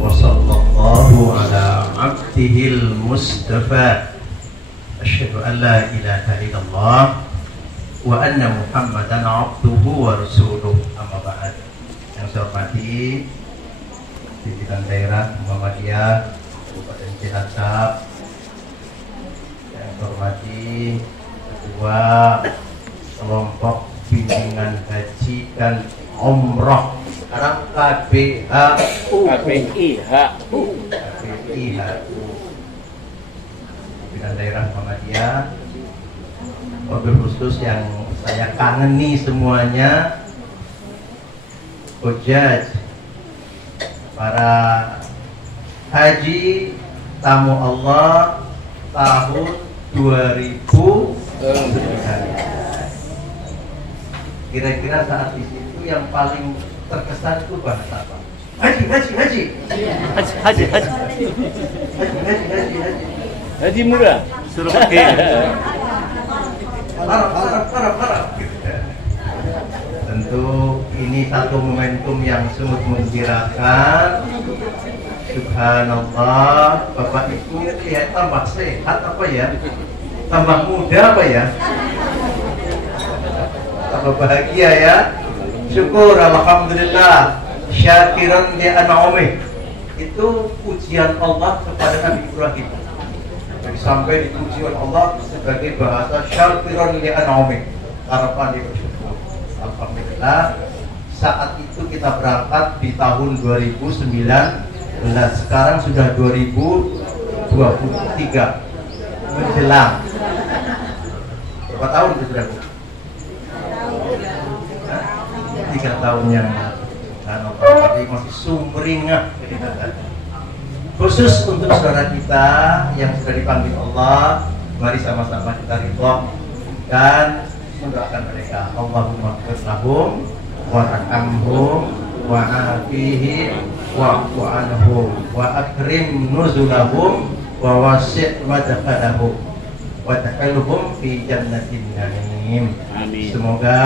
wa sallallahu ala abdihil mustafa asyhadu an la ilaha illallah wa anna muhammadan abduhu wa rasuluh amma ba'd. Yang saya hormati pimpinan daerah Muhammadiyah Kabupaten Cilacap, yang saya hormati ketua kelompok bimbingan haji dan umroh sekarang KBHU pimpinan daerah Muhammadiyah, mobil khusus yang saya kangeni semuanya, hujjaj, para haji tamu Allah tahun 2000. Kira-kira saat di situ yang paling terkesan itu bahasa apa? Haji murah. Suruh pergi. Harap. Tentu ini satu momentum yang sungguh menggembirakan. Subhanallah, Bapak Ibu lihat tambah sehat apa ya? Tambah muda apa ya? Tambah bahagia ya. Syukur alhamdulillah. Syakiran li an'amih. Itu pujian Allah kepada Nabi Ibrahim. Jadi sampai dipuji oleh Allah sebagai bahasa syakiran li an'amih. Harapan dia bersyukur. Alhamdulillah. Saat itu kita berangkat di tahun 2019. Sekarang sudah 2023 menjelang. Berapa tahun itu sudah? 3 tahun yang lalu, masih sumringah. Khusus untuk saudara kita yang sudah dipanggil Allah, mari sama-sama kita ridho dan mendoakan mereka. Allahumma ighfir lahum warhamhum wa'afihim wa'fu anhum wa akrim nuzulahum wa wasi' madkhalahum wa adkhilhum fi jannatin na'im. Amin. Semoga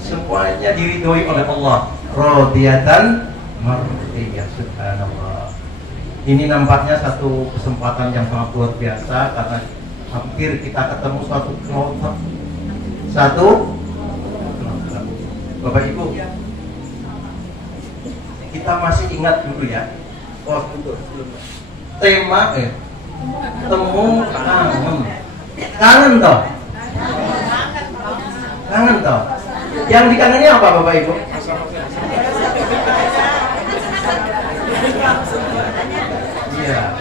semuanya diridhoi oleh Allah, radiyatan mardiyah. Subhanallah. Ini nampaknya satu kesempatan yang sangat luar biasa karena hampir kita ketemu satu Bapak Ibu. Kita masih ingat dulu ya. Oh, betul. Tema temu kangen. Kangen toh? Kangen toh? Yang dikangeni apa Bapak Ibu? Iya.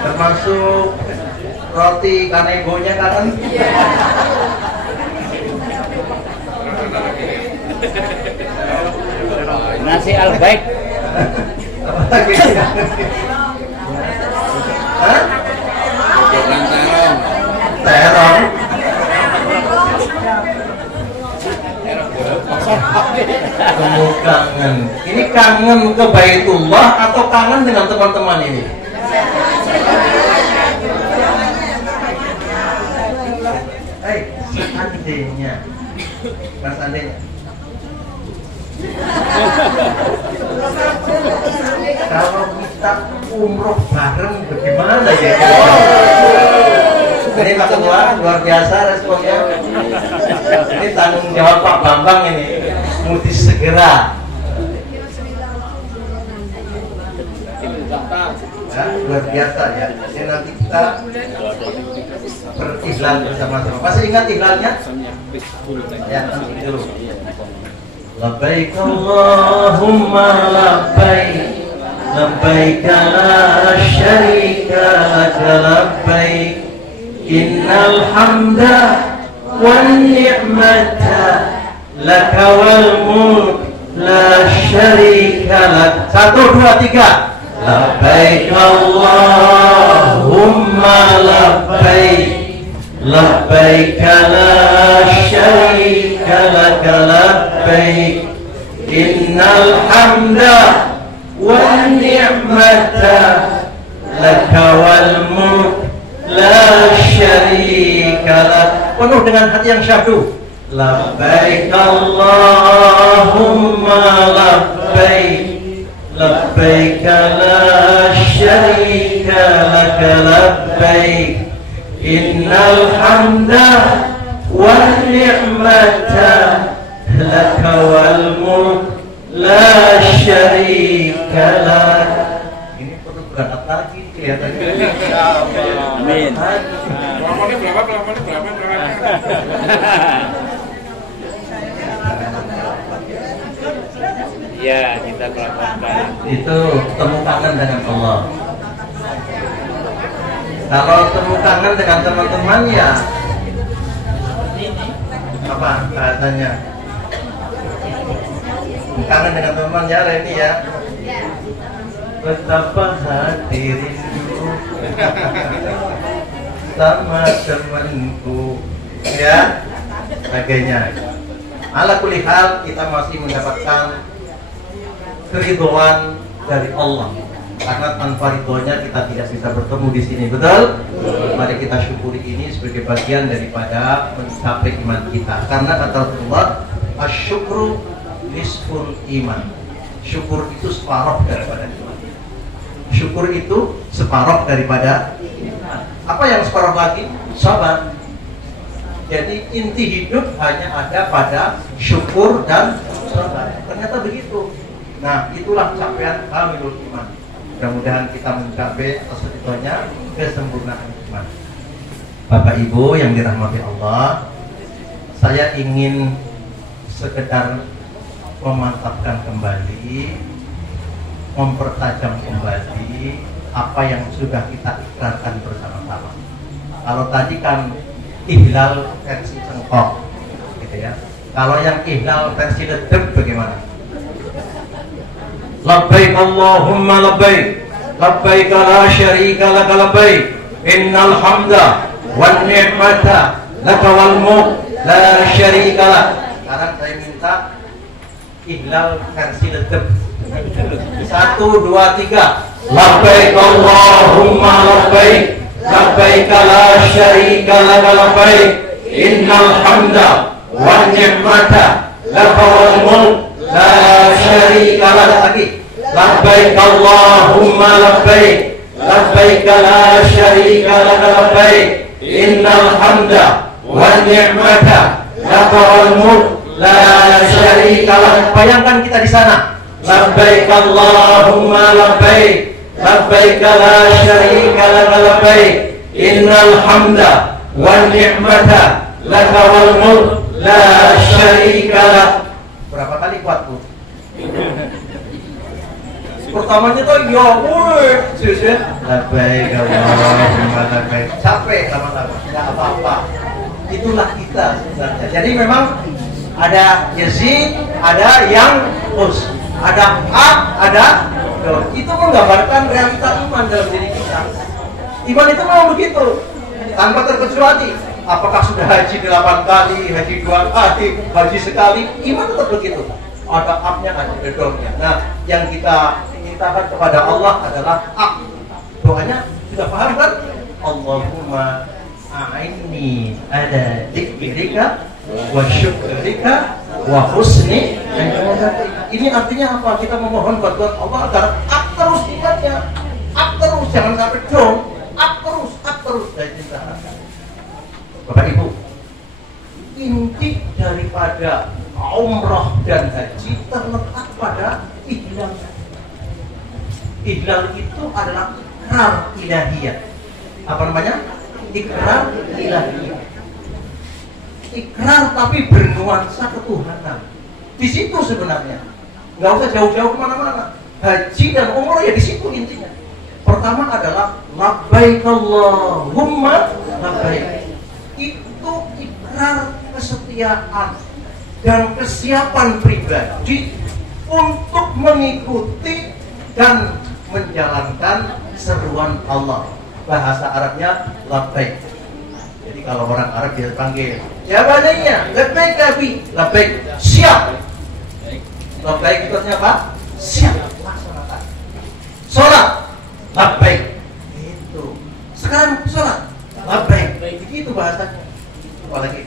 Termasuk roti kanebonya kangen? Nasi al-baik. Apa lagi? Hah? Terong. Kamu kangen. Ini kangen ke Baitullah atau kangen dengan teman-teman ini? Seandainya, mas seandainya. Kalau kita umroh bareng bagaimana ya? Ini Pak Ketua, luar biasa responnya. Ini tanggung jawab Pak Bambang ini. Mesti segera. Ya, luar biasa ya. Jadi nanti kita beriklan bersama-sama. Masih ingat iklannya? Ya, nanti dulu. Labbaik Allahumma labbaik, labbaik la syarika laka labbaik, innal hamda wan ni'mata laka wal mulk la syarika lak. 1, 2, 3. Labbaik Allahumma labbaik, labbaik la syarika laka labbaik, innal hamda wan ni'mata laka wal mulk la syarika lak. Penuh dengan hati yang syahdu. Labbaik Allahumma labbaik, labbaik la syarika laka labbaik innal hamda wan ni'mata laka wal mulk la syarika lak. Ini perlu berangkat lagi kelihatannya. Amin. Pelamonnya berapa? Ya, kita kelakukan. Itu temu kangen dengan Allah. Kalau temu kangen dengan teman-teman ya apa katanya? Kangen dengan teman ya Reni ya. Betapa hati rindu sama temanku ya sebagainya. Ala kulli hal kita masih mendapatkan keridhaan dari Allah karena tanpa ridhonya kita tidak bisa bertemu di sini, betul? Mari kita syukuri ini sebagai bagian daripada mencapai iman kita karena kata Allah asyukru nisful iman. Syukur itu separuh daripada iman. Syukur itu separuh daripada iman. Apa yang separuh lagi? Sabar. Jadi inti hidup hanya ada pada syukur dan sabar. Ternyata begitu. Nah, itulah capaian kamilul iman. Mudah-mudahan kita mencapai sesuatunya kesempurnaan iman. Bapak Ibu yang dirahmati Allah, saya ingin sekedar memantapkan kembali, mempertajam kembali apa yang sudah kita ikrarkan bersama-sama. Kalau tadi kan ihlal versi cengkok, gitu ya. Kalau yang ihlal versi ledek bagaimana? Labbaik Allahumma labbaik, labbaik la syarika laka labbaik, innal hamda wan ni'mata laka wal mulk la syarika lak. Sekarang saya minta ihlal versi ledek. 1, 2, 3. Labbaik Allahumma labbaik, labbaik la syarika laka labbaik, innal hamda wan ni'mata laka wal mulk la syarika lak. Lagi. Labbaik Allahumma labbaik, labbaik la syarika laka labbaik, innal hamda wan ni'mata laka wal mulk la syarika lak. Bayangkan kita di sana. Labbaik Allahumma labbaik, labbaik la syarika laka labbaik, innal hamda wan ni'mata laka wal mulk la syarika lak. Berapa kali kuatku? Pertamanya tuh ya woi, sih. Labbaik Allahumma labbaik. Capek lama-lama, tidak apa-apa. Itulah kita sebenarnya. Jadi memang ada Yazid, ada yang us, ada A, ada Do. Itu menggambarkan realita iman dalam diri kita. Iman itu memang begitu, tanpa terkecuali. Apakah sudah haji 8 kali, haji 2 kali, haji sekali, iman tetap begitu. Ada up-nya, ada do-nya. Nah, yang kita mintakan kepada Allah adalah up. Doanya sudah paham kan? Allahumma a'inni ala dzikrika wa syukrika wa husni ibadatika. Ini artinya apa? Kita memohon bantuan Allah agar up terus imannya, up terus, jangan sampai down, up terus dari cinta. Bapak Ibu, inti daripada umrah dan haji terletak pada ihlal. Ihlal itu adalah ikrar ilahiyah. Apa namanya? Ikrar ilahiyah. Ikrar tapi bernuansa ketuhanan. Di situ sebenarnya. Nggak usah jauh-jauh kemana-mana. Haji dan umrah ya di situ intinya. Pertama adalah labbaik Allahumma labbaik. Itu ikrar kesetiaan dan kesiapan pribadi untuk mengikuti dan menjalankan seruan Allah. Bahasa Arabnya labbaik. Jadi kalau orang Arab dia panggil jawabannya labbaik abi, labbaik siap. Labbaik itu artinya apa? Siap laksanakan. Salat labbaik. Itu. Sekarang salat labbaik. Begitu bahasanya. Apalagi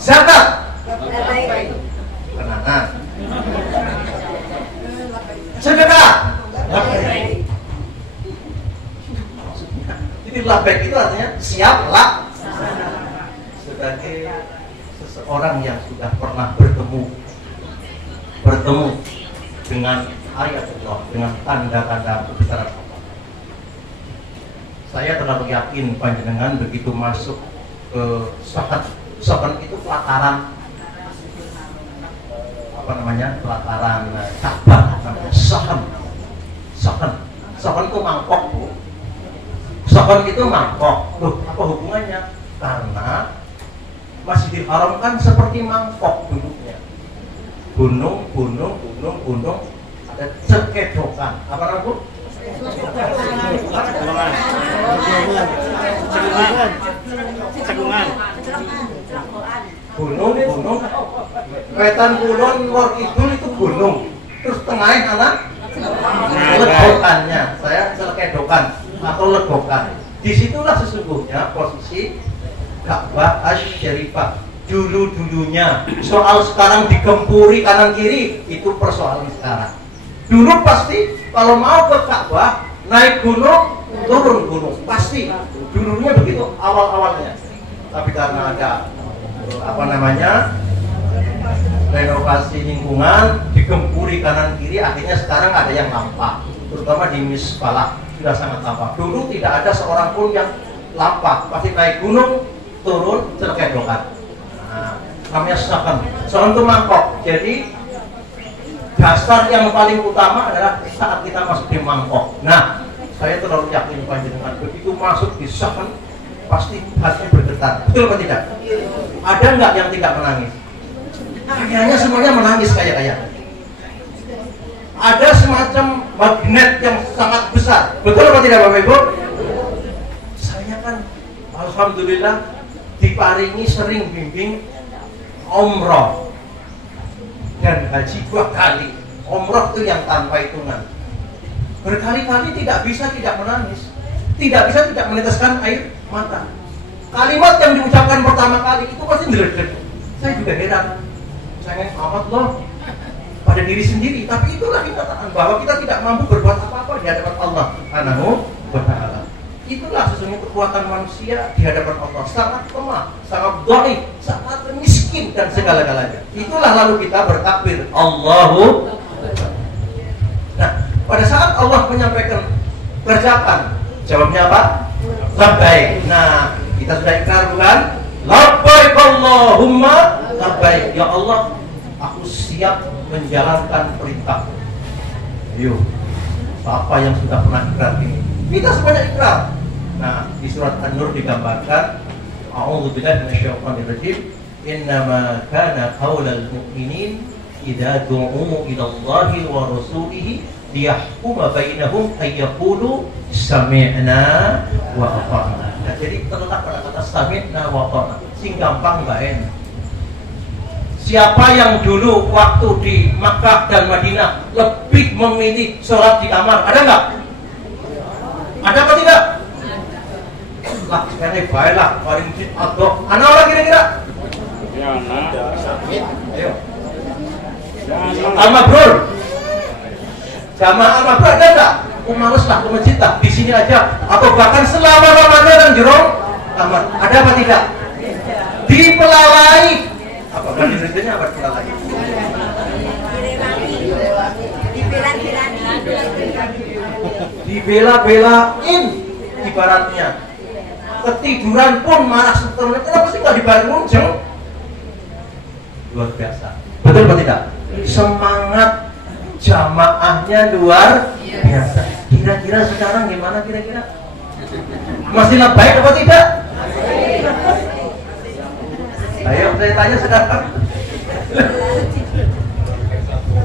zakat labbaik. Kenanan. sedekah. Labbaik. Jadi labbaik itu artinya siap lah. Sebagai seseorang yang sudah pernah bertemu dengan ayat Allah, dengan tanda-tanda kebesaran Allah. Saya terlalu yakin panjenengan begitu masuk ke Sahan itu pelataran pelataran Ka'bah, namanya Sahan itu mangkok, Bu. Sahan itu mangkok. Loh, apa hubungannya? Karena Masjidil Haram kan seperti mangkok bentuknya. Gunung, ada cekedokan. Apa namanya, Bu? Cekungan. Gunung. Wetan kulon, lor kidul itu gunung. Terus tengahnya anak legokannya. Saya celekedokan atau legokan. Disitulah sesungguhnya posisi Ka'bah Asy-Syarifah dulu-dulunya. Soal sekarang digempuri kanan kiri itu persoalan sekarang. Dulu pasti kalau mau ke Ka'bah naik gunung, turun gunung, pasti. Dulunya begitu awal-awalnya. Tapi karena ada renovasi lingkungan, digempuri kanan kiri, akhirnya sekarang ada yang lampak. Terutama di Misbalah sudah sangat lampak. Dulu tidak ada seorang pun yang lampak, pasti naik gunung, turun, celekedokan. Nah, namanya Sahan itu mangkok. Jadi dasar yang paling utama adalah saat kita masuk di mangkok. Nah, saya terlalu yakin panjenengan begitu masuk di Sahan pasti hatinya bergetar. Betul atau tidak? Ada nggak yang tidak menangis? Kayaknya semuanya menangis kayak. Ada semacam magnet yang sangat besar. Betul atau tidak, Bapak Ibu? Saya kan alhamdulillah diparingi sering bimbing umroh dan haji 2 kali. Umroh itu yang tanpa hitungan. Berkali-kali tidak bisa tidak menangis, tidak bisa tidak meneteskan air mata. Kalimat yang diucapkan pertama kali itu pasti ngeledek. Saya juga heran, sayang amat loh pada diri sendiri. Tapi itulah kenyataan bahwa kita tidak mampu berbuat apa-apa di hadapan Allah Subhanahu wa Ta'ala. Itulah sesungguhnya kekuatan manusia di hadapan Allah, sangat lemah, sangat dhaif, sangat miskin dan segala-galanya. Itulah lalu kita bertakbir Allahu. Nah, pada saat Allah menyampaikan kerjakan, jawabnya apa? Labbaik. Nah, kita sudah ikrar bukan? Labbaik Allahumma labbaik. Ya Allah, aku siap menjalankan perintah. Ayo, apa yang sudah pernah ikrar ini? Kita semuanya ikrar. Nah, di surat An-Nur digambarkan A'udzubillahi minasyaitonir rajim. Innama kana qaulal mu'minin idza du'u ila Allahi wa rasulihi liyahkuma bainahum ayyaqulu sami'na wa ata'na. Nah, jadi terletak pada kata sami'na wa ata'na. Sing gampang mbak En. Siapa yang dulu waktu di Makkah dan Madinah lebih memilih sholat di kamar? Ada nggak? Ada apa tidak? Lah, ini baiklah, paling atau anak orang kira-kira? Ya, nah. Ayo. Al-Mabrur. Jamaah Al-Mabrur ada nggak? Males lah ke masjid lah, di sini aja. Atau bahkan selama Ramadan dan jerong kamar. Ada apa tidak? Dipelalai. Apa bahasa Indonesia apa dipelalai? Dibela-belain ibaratnya. Ketiduran pun marah setelahnya. Kenapa sih nggak dibangun? Luar biasa. Betul atau tidak? Semangat jamaahnya luar biasa. Kira-kira sekarang gimana kira-kira? Masih labbaik apa tidak? Ayo saya tanya sekarang.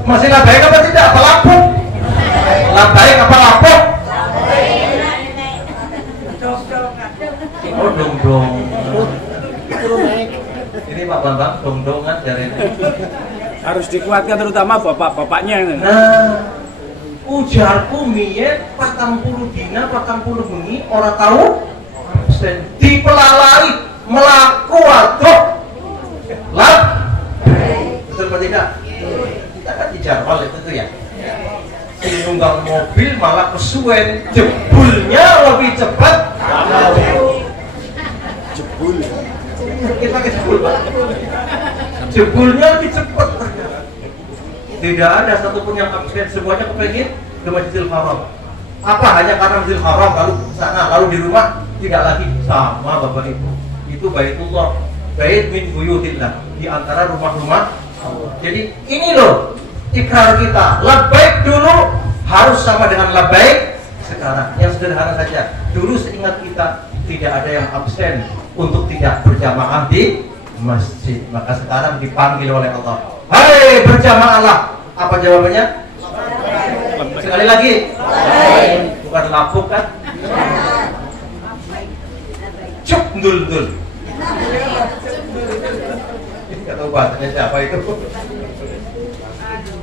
Masih labbaik apa tidak? Apa lapuk? Labbaik apa lapuk? Oh dong. Ini Pak Bambang dong-dongan dari ini. Harus dikuatkan terutama bapak-bapaknya. Nah, ujarku mien 40 dina 40 bengi orang tahu dipelalai melaku aduh lah. Betul atau tidak? Kita kan dijawab itu ya. nunggang mobil malah kesuwen, jebulnya lebih cepat. Jebul. Kita ke jebul, Pak. Jebulnya lebih cepat. Tidak ada satupun yang absen, semuanya kepengen ke Masjidil Haram. Apa hanya karena Masjidil Haram lalu ke sana, lalu di rumah? Tidak lagi. Sama Bapak Ibu. Itu Baitullah, bait min buyutillah, di antara rumah-rumah Allah. Jadi ini loh ikrar kita. Labbaik dulu harus sama dengan labbaik sekarang. Yang sederhana saja. Dulu seingat kita tidak ada yang absen untuk tidak berjamaah di masjid. Maka sekarang dipanggil oleh Allah. Hai berjamaahlah. Apa jawabannya? Sekali lagi. Bukan lapuk kan? Cuk dul. Gak tahu bahasanya siapa itu.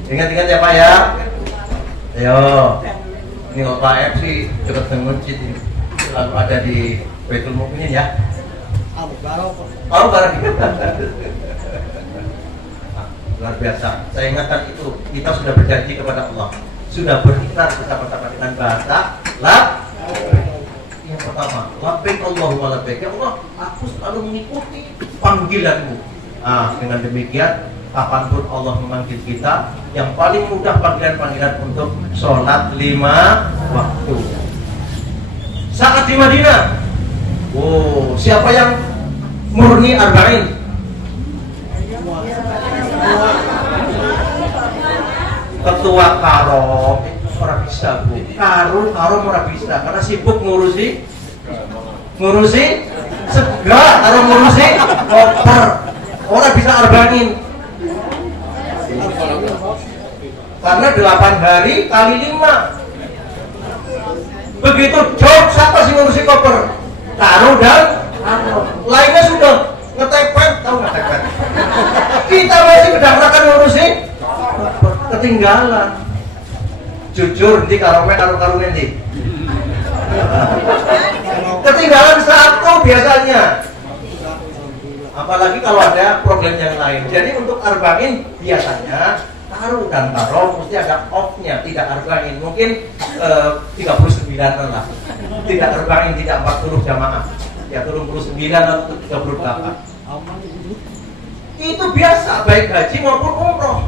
Ingat-ingat ya Pak ya. Ayo. Ini kalau Pak FC dekat dengan masjid ini selalu ada di Baitul Mukminin ya. Tahu barang luar biasa. Saya ingatkan itu, kita sudah berjanji kepada Allah, sudah berikrar bersama-sama dengan bahasa yang pertama, labbaik Allahumma labbaik. Ya Allah, aku selalu mengikuti panggilanmu. Dengan demikian, kapanpun Allah memanggil kita, yang paling mudah panggilan-panggilan untuk sholat 5 waktu. Saat di Madinah, siapa yang murni arba'in? Ketua Karom orang bisa Bu. Karom orang bisa karena sibuk ngurusi segala, Karom ngurusi koper. Orang bisa arba'in. Karena 8 hari kali 5. Begitu job siapa sih ngurusi koper? Karom dan lainnya sudah ngetepet, tahu ngetepet. Kita masih kedang-kedang ngurusi ketinggalan. Jujur di Karome karu-karunya nih. Ketinggalan satu biasanya. Apalagi kalau ada problem yang lain. Jadi untuk arba'in biasanya karu dan karo mesti ada off-nya, tidak arba'in. Mungkin 39 lah. Tidak arba'in, tidak 40 jamaah. Ya 39 atau 38. Itu biasa baik haji maupun umroh.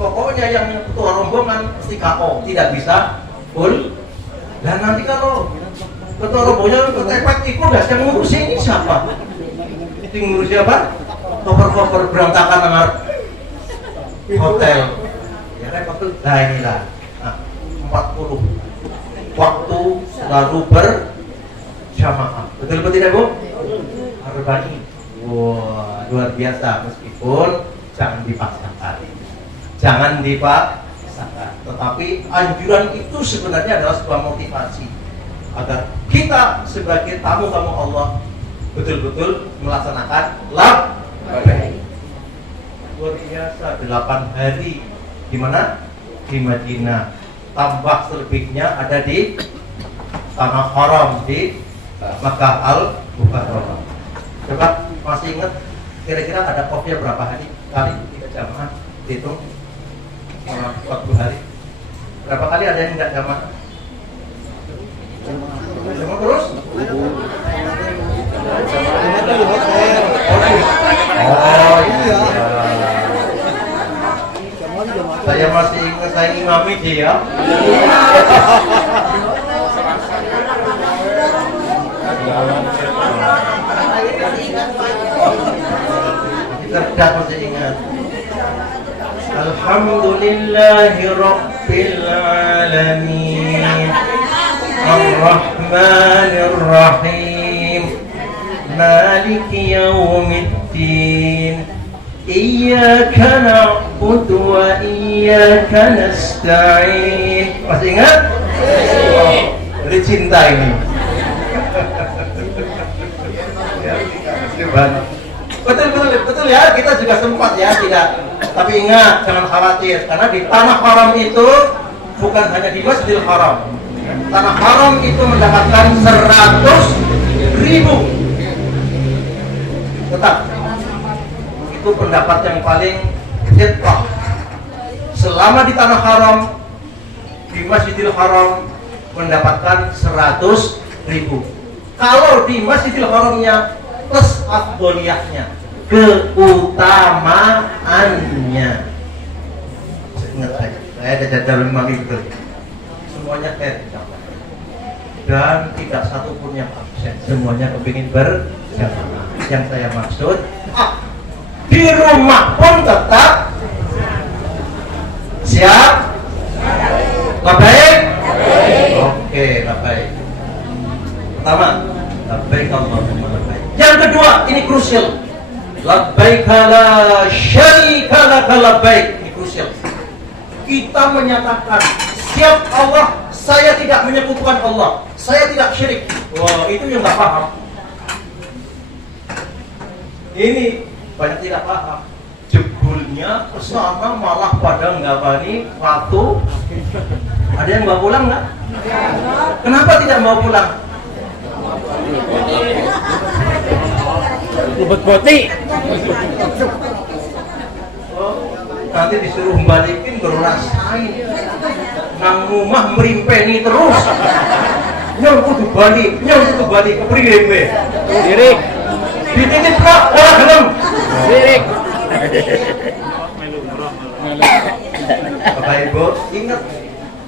Pokoknya yang ketua rombongan mesti KO, tidak bisa full. Dan nanti kalau ketua rombongan ketepet itu nggak yang ngurusi ini siapa? Ini ngurusi apa? Koper-koper berantakan dengan hotel. Ya repot tuh. Nah inilah 40 waktu lalu berjamaah. Betul tidak Bu? Arba'in. Wah luar biasa, meskipun jangan dipaksakan. Jangan dipaksakan, tetapi anjuran itu sebenarnya adalah sebuah motivasi agar kita sebagai tamu-tamu Allah betul-betul melaksanakan labbaik. Luar biasa, 8 hari di mana? Di Madinah. Tambah selebihnya ada di Tanah Haram di Makkah Al-Mukarramah. Coba masih ingat kira-kira ada kopnya berapa hari kali kita jamaah? Hitung 40 hari. Berapa kali ada yang enggak jamaah? Jamaah terus? Oh iya. Saya masih ingat saya imami dia. Cerdas masih ingat. Alhamdulillahi Rabbil Alamin Ar-Rahmanir Rahim Maliki Yawmiddin Iyyaka na'budu wa iyyaka nasta'in. Masih ingat? Dari cinta ini. Betul ya, kita juga sempat ya tidak. Tapi ingat, jangan khawatir, karena di Tanah Haram itu bukan hanya di Masjidil Haram. Tanah Haram itu mendapatkan 100.000. Tetap itu pendapat yang paling cepat. Selama di Tanah Haram di Masjidil Haram mendapatkan 100.000. Kalau di Masjidil Haramnya plus afdoliyahnya, keutamaannya. Ingat saya ada jadwal 5 itu. Semuanya dan tidak satu pun yang absen. Semuanya kepingin berjamaah. Yang saya maksud, di rumah pun tetap siap. Baik. Oke, baik. Pertama, labbaik Allahumma labbaik. Yang kedua, ini krusial. Labbaik la syarika laka labbaik. Ini krusial. Kita menyatakan siap Allah, saya tidak menyekutukan Allah, saya tidak syirik. Wah, itu yang nggak paham. Ini banyak tidak paham. Jebulnya kesana malah pada nggapani waktu. Ada yang bawa pulang nggak? Kenapa tidak bawa pulang? Bubut boti. Oh, nanti disuruh balikin baru rasain. Nang rumah merimpeni terus. Nyong kudu balik kepriye kowe? Sirik. Dititip kok ora gelem. Sirik. Bapak Ibu, ingat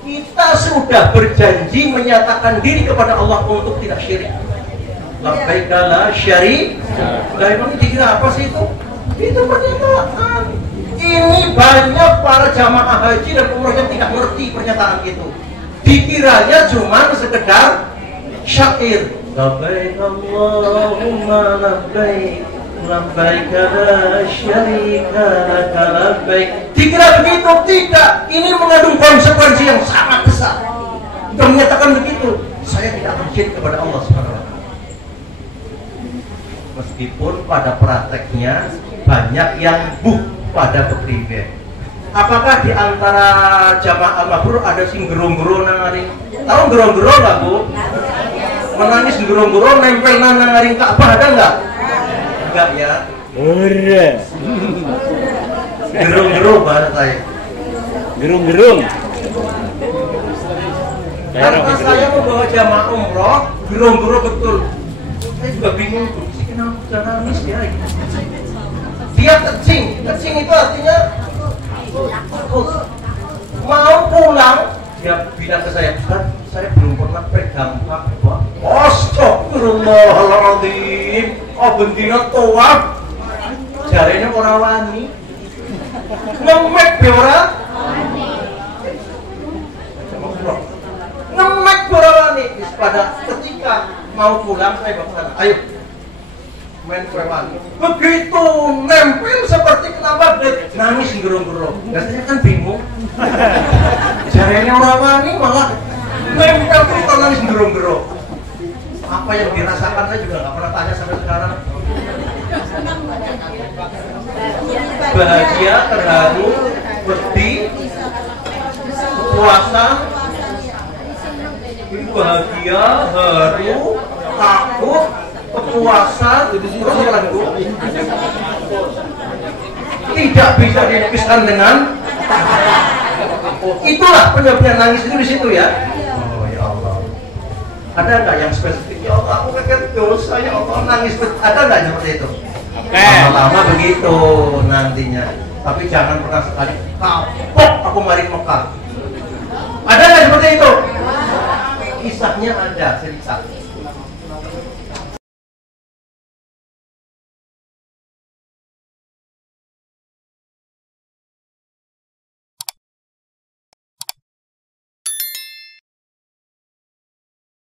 kita sudah berjanji menyatakan diri kepada Allah untuk tidak syirik. Labbaik la syarika. Lah emang dikira apa sih itu? Itu pernyataan. Ini banyak para jamaah haji dan umroh yang tidak ngerti pernyataan itu. Dikiranya cuma sekedar syair. Labbaik Allahumma labbaik, labbaik la syarika laka labbaik. Dikira begitu, tidak. Ini mengandung konsekuensi yang sangat besar. Kita menyatakan begitu, saya tidak akan syirik kepada Allah Subhanahu wa taala. Meskipun pada prakteknya banyak yang pada kepriwe. Apakah di antara jamaah mabrur ada sing gerong-gerong nangaring? Tahu gerong-gerong nggak Bu? Menangis gerong-gerong nempel nangaring Ka'bah ada nggak? Enggak ya. Gerong-gerong bahasa saya. Gerung-gerung. Karena saya membawa jamaah umroh, gerong-gerong betul. Saya juga bingung tuh, sih kenapa bisa nangis ya? Dia kecing itu artinya mau pulang. Dia bilang ke saya, Ustaz, saya belum pernah pegang Ka'bah. Astagfirullahaladzim. Oh bentina tawaf. Jarene ora wani. Ngemek be ora? Ngemek be ora wani. Pada ketika mau pulang saya bawa, ayo main preman. Begitu nempel seperti kena badut, nangis gerong-gerong. Biasanya kan bingung. Jarene ora wani malah nempel terus nangis gerong-gerong. Apa yang dirasakan saya juga nggak pernah tanya sampai sekarang. Bahagia, terharu, sedih, kepuasan. Ini bahagia, haru, takut, kepuasan, terus apa lagi Bu? Tidak bisa dipisahkan dengan itulah penyebabnya nangis itu di situ ya. Oh ya Allah. Ada nggak yang spesifik? Ya Allah, aku kakek dosa, ya Allah nangis. Ada nggak seperti itu? Lama-lama begitu nantinya. Tapi jangan pernah sekali kapok aku mari Mekah. Ada nggak seperti itu? Kisahnya ada, cerita.